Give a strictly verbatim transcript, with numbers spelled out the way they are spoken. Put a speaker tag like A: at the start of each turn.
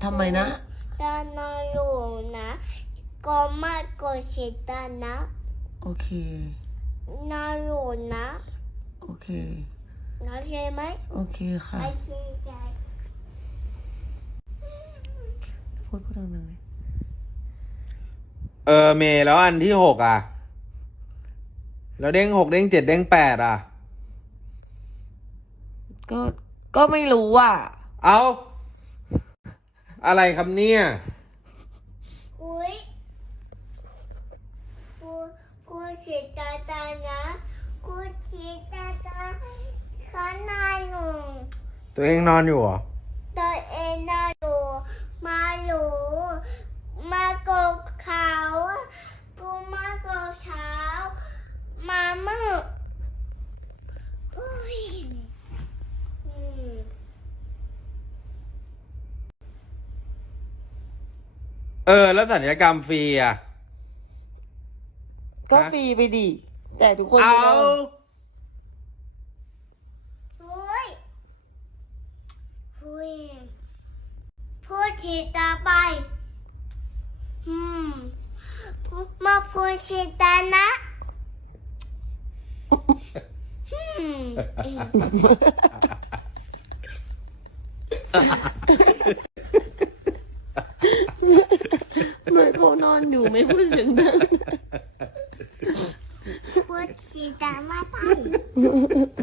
A: ทำไมนะ
B: ตานาอยู่นะก็ไม่ก็เสียตานะ
A: โอเค
B: นาอยู่นะ
A: โอเค
B: นะใช่ไหม
A: โอเคค่ะ
B: ไม่ใช่ใจ
A: พูดพูดดังๆเลย
C: เออเมย์แล้วอันที่หกอ่ะแล้วเด้งหกเด้งเจ็ดเด้งแปดอ่ะ
A: ก็ก็ไม่รู้อ่ะ
C: เอาอะไรครับเนี่ย
B: อุ้ยกูกูเสียตาตานะกูเสียตาตาข้างในหนู
C: ตัวเองนอนอยู่เหรอ
B: ตัวเองนาอยู่มาอยู่มาโกกเขากูมาโกกเช้ามามืดโอ้ยอืม
C: เออแล้วสัญญกรรมฟรีอ่ะ
A: ก็ฟรีไปดิแต่ทุกคน
C: เอา
A: ไม่ได้
B: โอ้ยโอ้ยพูดชีตาไปอืมมาพูดชีตานะอืม
A: เหมือนเขานอนอยู่ไม่พูดเสียงดัง
B: พูดชีตามาไป